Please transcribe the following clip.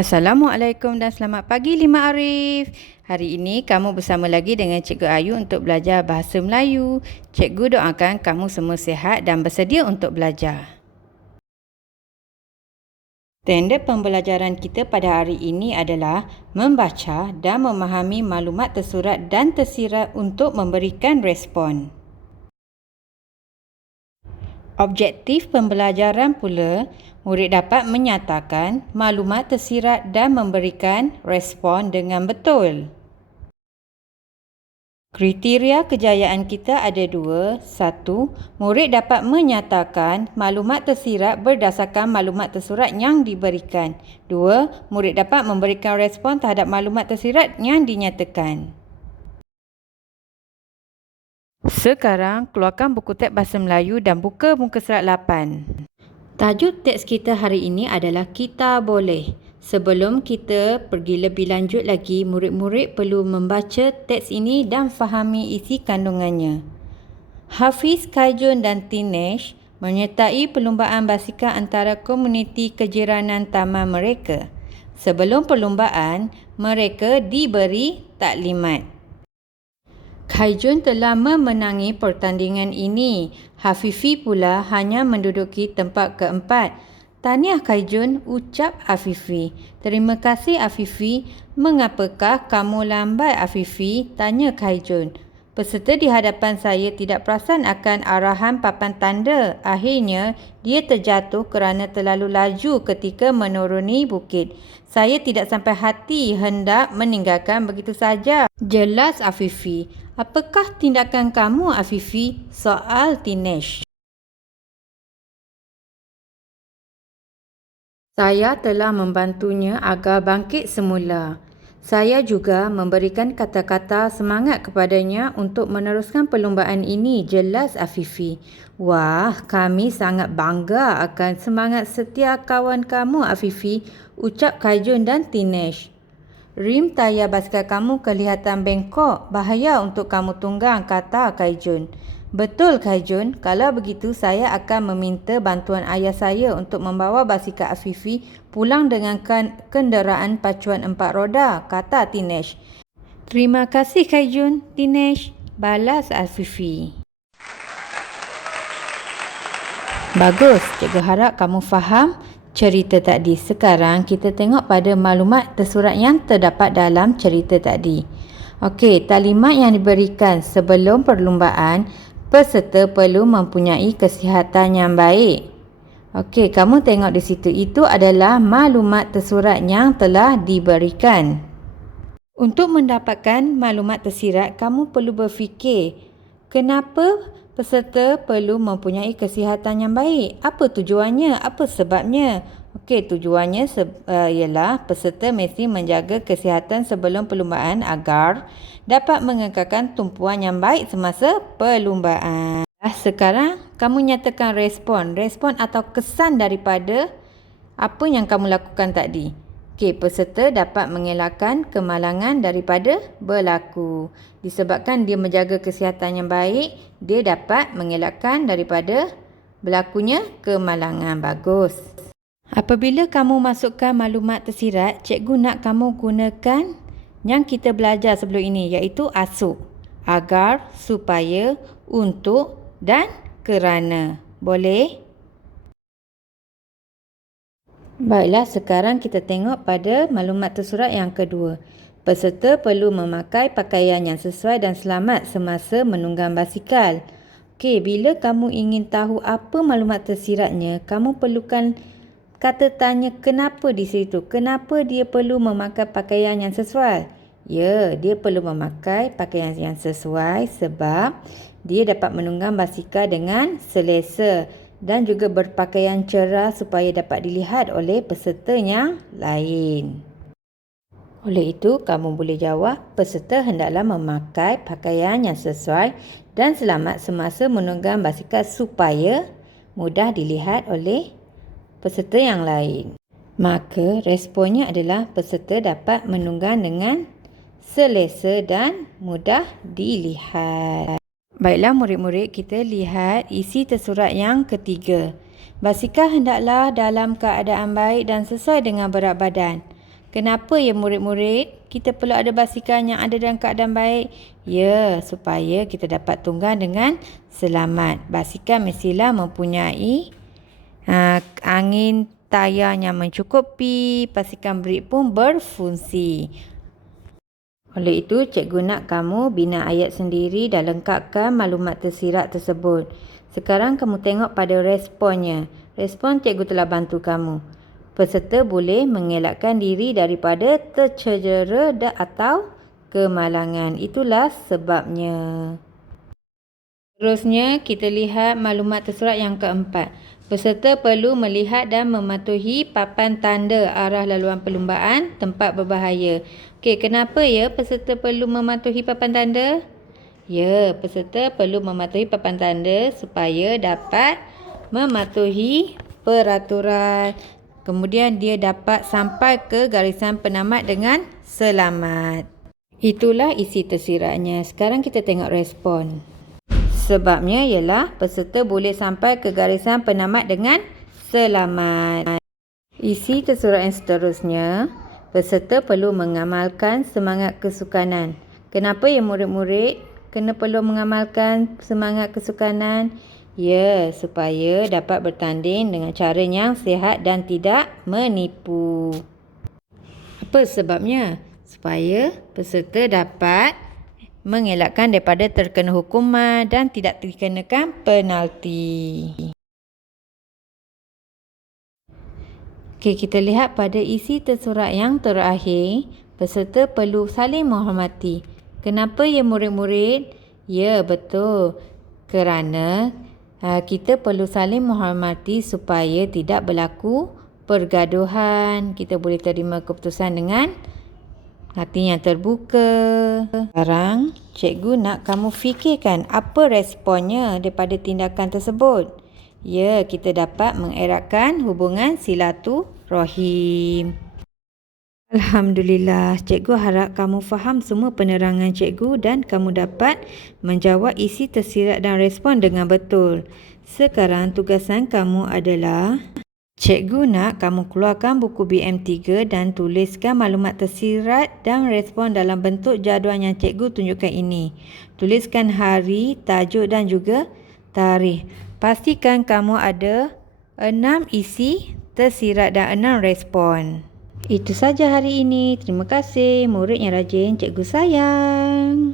Assalamualaikum dan selamat pagi Lima Arif. Hari ini kamu bersama lagi dengan Cikgu Ayu untuk belajar Bahasa Melayu. Cikgu doakan kamu semua sihat dan bersedia untuk belajar. Tanda pembelajaran kita pada hari ini adalah membaca dan memahami maklumat tersurat dan tersirat untuk memberikan respon. Objektif pembelajaran pula, murid dapat menyatakan maklumat tersirat dan memberikan respon dengan betul. Kriteria kejayaan kita ada dua. Satu, murid dapat menyatakan maklumat tersirat berdasarkan maklumat tersurat yang diberikan. Dua, murid dapat memberikan respon terhadap maklumat tersirat yang dinyatakan. Sekarang, keluarkan buku teks Bahasa Melayu dan buka muka surat 8. Tajuk teks kita hari ini adalah Kita Boleh. Sebelum kita pergi lebih lanjut lagi, murid-murid perlu membaca teks ini dan fahami isi kandungannya. Hafiz, Kaijun dan Tinesh menyertai perlumbaan basikal antara komuniti kejiranan taman mereka. Sebelum perlumbaan, mereka diberi taklimat. Kaijun telah memenangi pertandingan ini. Hafifi pula hanya menduduki tempat keempat. Tahniah Kaijun, ucap Afifi. Terima kasih Afifi. Mengapakah kamu lambat Afifi? Tanya Kaijun. Peserta di hadapan saya tidak perasan akan arahan papan tanda. Akhirnya, dia terjatuh kerana terlalu laju ketika menuruni bukit. Saya tidak sampai hati hendak meninggalkan begitu saja. Jelas Afifi. Apakah tindakan kamu Afifi? Soal Tinesh. Saya telah membantunya agar bangkit semula. Saya juga memberikan kata-kata semangat kepadanya untuk meneruskan perlumbaan ini, jelas Afifi. Wah, kami sangat bangga akan semangat setia kawan kamu Afifi, ucap Kaijun dan Tinesh. Rim tayar basikal kamu kelihatan bengkok. Bahaya untuk kamu tunggang, kata Kaijun. Betul Kaijun, kalau begitu saya akan meminta bantuan ayah saya untuk membawa basikal Afifi pulang dengan kenderaan pacuan 4 roda, kata Tinesh. Terima kasih Kaijun, Tinesh, balas Afifi. Bagus, cikgu harap kamu faham cerita tadi. Sekarang kita tengok pada maklumat tersurat yang terdapat dalam cerita tadi. Okey, taklimat yang diberikan sebelum perlumbaan, peserta perlu mempunyai kesihatan yang baik. Okey, kamu tengok di situ, itu adalah maklumat tersurat yang telah diberikan. Untuk mendapatkan maklumat tersirat, kamu perlu berfikir, kenapa peserta perlu mempunyai kesihatan yang baik? Apa tujuannya? Apa sebabnya? Okey, tujuannya ialah peserta mesti menjaga kesihatan sebelum perlumbaan agar dapat mengekalkan tumpuan yang baik semasa perlumbaan. Sekarang, kamu nyatakan respon atau kesan daripada apa yang kamu lakukan tadi. Okey, peserta dapat mengelakkan kemalangan daripada berlaku. Disebabkan dia menjaga kesihatan yang baik, dia dapat mengelakkan daripada berlakunya kemalangan. Bagus. Apabila kamu masukkan maklumat tersirat, cikgu nak kamu gunakan yang kita belajar sebelum ini, iaitu asuk. Agar, supaya, untuk dan kerana. Boleh? Baiklah, sekarang kita tengok pada maklumat tersurat yang kedua. Peserta perlu memakai pakaian yang sesuai dan selamat semasa menunggang basikal. Okey, bila kamu ingin tahu apa maklumat tersiratnya, kamu perlukan kata tanya kenapa di situ. Kenapa dia perlu memakai pakaian yang sesuai? Ya, dia perlu memakai pakaian yang sesuai sebab dia dapat menunggang basikal dengan selesa dan juga berpakaian cerah supaya dapat dilihat oleh peserta yang lain. Oleh itu, kamu boleh jawab, peserta hendaklah memakai pakaian yang sesuai dan selamat semasa menunggang basikal supaya mudah dilihat oleh peserta yang lain. Maka, responnya adalah peserta dapat menunggang dengan selesa dan mudah dilihat. Baiklah murid-murid, kita lihat isi tersurat yang ketiga. Basikal hendaklah dalam keadaan baik dan sesuai dengan berat badan. Kenapa ya murid-murid? Kita perlu ada basikal yang ada dalam keadaan baik. Ya, supaya kita dapat tunggang dengan selamat. Basikal mestilah mempunyai angin tayar yang mencukupi. Pastikan brek pun berfungsi. Oleh itu, cikgu nak kamu bina ayat sendiri dan lengkapkan maklumat tersirat tersebut. Sekarang kamu tengok pada responnya. Respon cikgu telah bantu kamu. Peserta boleh mengelakkan diri daripada tercedera atau kemalangan. Itulah sebabnya. Terusnya, kita lihat maklumat tersurat yang keempat. Peserta perlu melihat dan mematuhi papan tanda arah laluan perlumbaan tempat berbahaya. Okey, kenapa ya peserta perlu mematuhi papan tanda? Ya, peserta perlu mematuhi papan tanda supaya dapat mematuhi peraturan. Kemudian dia dapat sampai ke garisan penamat dengan selamat. Itulah isi tersiratnya. Sekarang kita tengok respon. Sebabnya ialah peserta boleh sampai ke garisan penamat dengan selamat. Isi tersurat yang seterusnya, peserta perlu mengamalkan semangat kesukanan. Kenapa ya murid-murid kena perlu mengamalkan semangat kesukanan? Ya, supaya dapat bertanding dengan cara yang sihat dan tidak menipu. Apa sebabnya? Supaya peserta dapat mengelakkan daripada terkena hukuman dan tidak dikenakan penalti. Okey, kita lihat pada isi tersurat yang terakhir, peserta perlu saling menghormati. Kenapa ya murid-murid? Ya, betul. Kerana kita perlu saling menghormati supaya tidak berlaku pergaduhan. Kita boleh terima keputusan dengan hati yang terbuka. Sekarang, cikgu nak kamu fikirkan apa responnya daripada tindakan tersebut. Ya, kita dapat mengeratkan hubungan silaturahim. Alhamdulillah, cikgu harap kamu faham semua penerangan cikgu dan kamu dapat menjawab isi tersirat dan respon dengan betul. Sekarang tugasan kamu adalah cikgu nak kamu keluarkan buku BM3 dan tuliskan maklumat tersirat dan respon dalam bentuk jadual yang cikgu tunjukkan ini. Tuliskan hari, tajuk dan juga tarikh. Pastikan kamu ada 6 isi tersirat dan 6 respon. Itu saja hari ini. Terima kasih. Murid yang rajin, cikgu sayang.